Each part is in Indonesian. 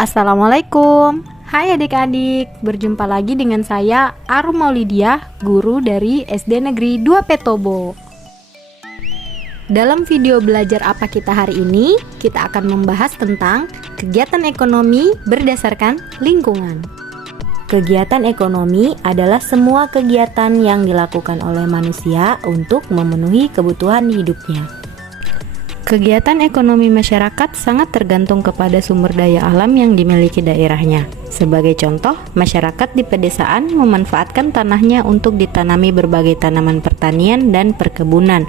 Assalamualaikum. Hai adik-adik, berjumpa lagi dengan saya Arum Maulidiah, guru dari SD Negeri 2 Petobo. Dalam video belajar apa kita hari ini, kita akan membahas tentang kegiatan ekonomi berdasarkan lingkungan. Kegiatan ekonomi adalah semua kegiatan yang dilakukan oleh manusia untuk memenuhi kebutuhan hidupnya. Kegiatan ekonomi masyarakat sangat tergantung kepada sumber daya alam yang dimiliki daerahnya. Sebagai contoh, masyarakat di pedesaan memanfaatkan tanahnya untuk ditanami berbagai tanaman pertanian dan perkebunan.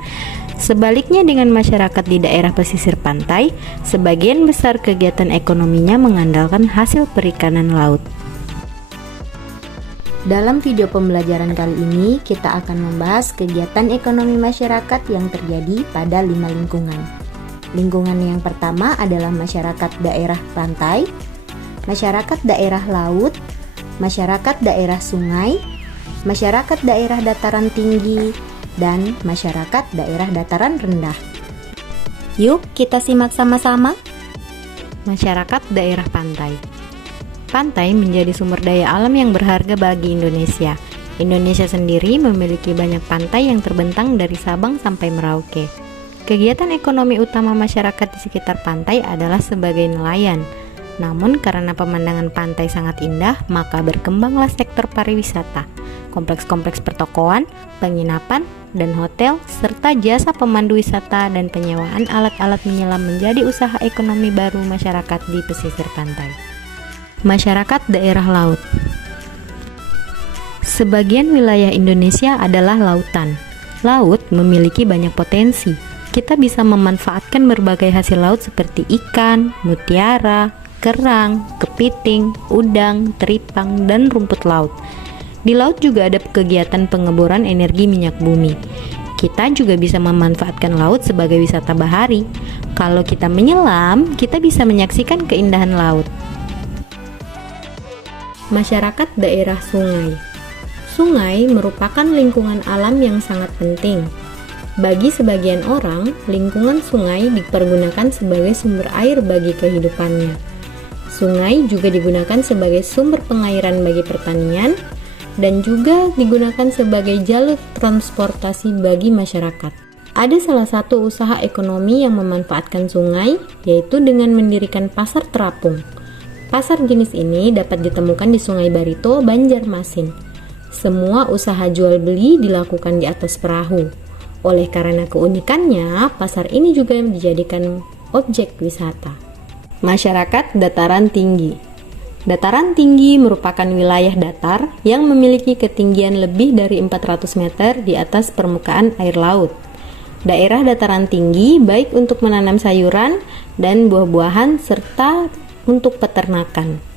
Sebaliknya dengan masyarakat di daerah pesisir pantai, sebagian besar kegiatan ekonominya mengandalkan hasil perikanan laut. Dalam video pembelajaran kali ini, kita akan membahas kegiatan ekonomi masyarakat yang terjadi pada 5 lingkungan. Lingkungan yang pertama adalah masyarakat daerah pantai, masyarakat daerah laut, masyarakat daerah sungai, masyarakat daerah dataran tinggi, dan masyarakat daerah dataran rendah. Yuk kita simak sama-sama. Masyarakat daerah pantai. Pantai menjadi sumber daya alam yang berharga bagi Indonesia. Indonesia sendiri memiliki banyak pantai yang terbentang dari Sabang sampai Merauke. Kegiatan ekonomi utama masyarakat di sekitar pantai adalah sebagai nelayan. Namun karena pemandangan pantai sangat indah, maka berkembanglah sektor pariwisata. Kompleks-kompleks pertokoan, penginapan, dan hotel, serta jasa pemandu wisata dan penyewaan alat-alat menyelam menjadi usaha ekonomi baru masyarakat di pesisir pantai. Masyarakat daerah laut. Sebagian wilayah Indonesia adalah lautan. Laut memiliki banyak potensi. Kita bisa memanfaatkan berbagai hasil laut seperti ikan, mutiara, kerang, kepiting, udang, teripang, dan rumput laut. Di laut juga ada kegiatan pengeboran energi minyak bumi. Kita juga bisa memanfaatkan laut sebagai wisata bahari. Kalau kita menyelam, kita bisa menyaksikan keindahan laut. Masyarakat daerah sungai. Sungai merupakan lingkungan alam yang sangat penting. Bagi sebagian orang, lingkungan sungai dipergunakan sebagai sumber air bagi kehidupannya. Sungai juga digunakan sebagai sumber pengairan bagi pertanian dan juga digunakan sebagai jalur transportasi bagi masyarakat. Ada salah satu usaha ekonomi yang memanfaatkan sungai, yaitu dengan mendirikan pasar terapung. Pasar jenis ini dapat ditemukan di Sungai Barito, Banjarmasin. Semua usaha jual beli dilakukan di atas perahu. Oleh karena keunikannya, pasar ini juga dijadikan objek wisata. Masyarakat dataran tinggi. Dataran tinggi merupakan wilayah datar yang memiliki ketinggian lebih dari 400 meter di atas permukaan air laut. Daerah dataran tinggi baik untuk menanam sayuran dan buah-buahan serta untuk peternakan.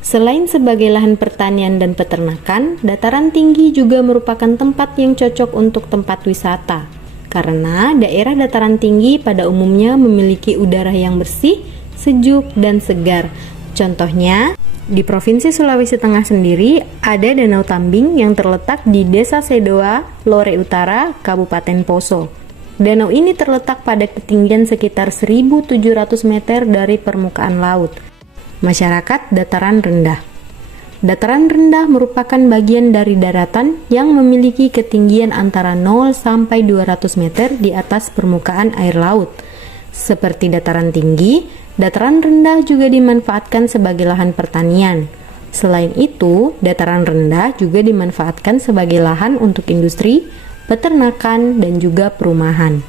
Selain sebagai lahan pertanian dan peternakan, dataran tinggi juga merupakan tempat yang cocok untuk tempat wisata. Karena daerah dataran tinggi pada umumnya memiliki udara yang bersih, sejuk, dan segar. Contohnya, di Provinsi Sulawesi Tengah sendiri ada Danau Tambing yang terletak di Desa Sedoa, Lore Utara, Kabupaten Poso. Danau ini terletak pada ketinggian sekitar 1.700 meter dari permukaan laut. Masyarakat dataran rendah. Dataran rendah merupakan bagian dari daratan yang memiliki ketinggian antara 0 sampai 200 meter di atas permukaan air laut. Seperti dataran tinggi, dataran rendah juga dimanfaatkan sebagai lahan pertanian. Selain itu, dataran rendah juga dimanfaatkan sebagai lahan untuk industri, peternakan, dan juga perumahan.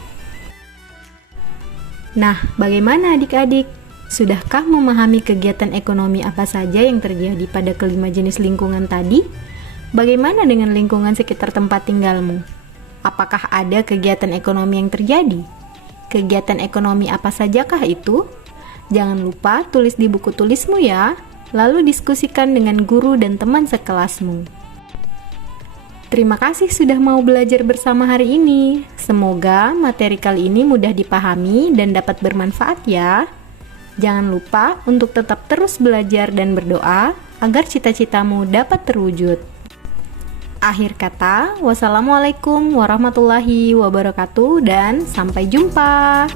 Nah, bagaimana adik-adik? Sudahkah memahami kegiatan ekonomi apa saja yang terjadi pada kelima jenis lingkungan tadi? Bagaimana dengan lingkungan sekitar tempat tinggalmu? Apakah ada kegiatan ekonomi yang terjadi? Kegiatan ekonomi apa sajakah itu? Jangan lupa tulis di buku tulismu ya, lalu diskusikan dengan guru dan teman sekelasmu. Terima kasih sudah mau belajar bersama hari ini. Semoga materi kali ini mudah dipahami dan dapat bermanfaat ya. Jangan lupa untuk tetap terus belajar dan berdoa agar cita-citamu dapat terwujud. Akhir kata, wassalamualaikum warahmatullahi wabarakatuh dan sampai jumpa.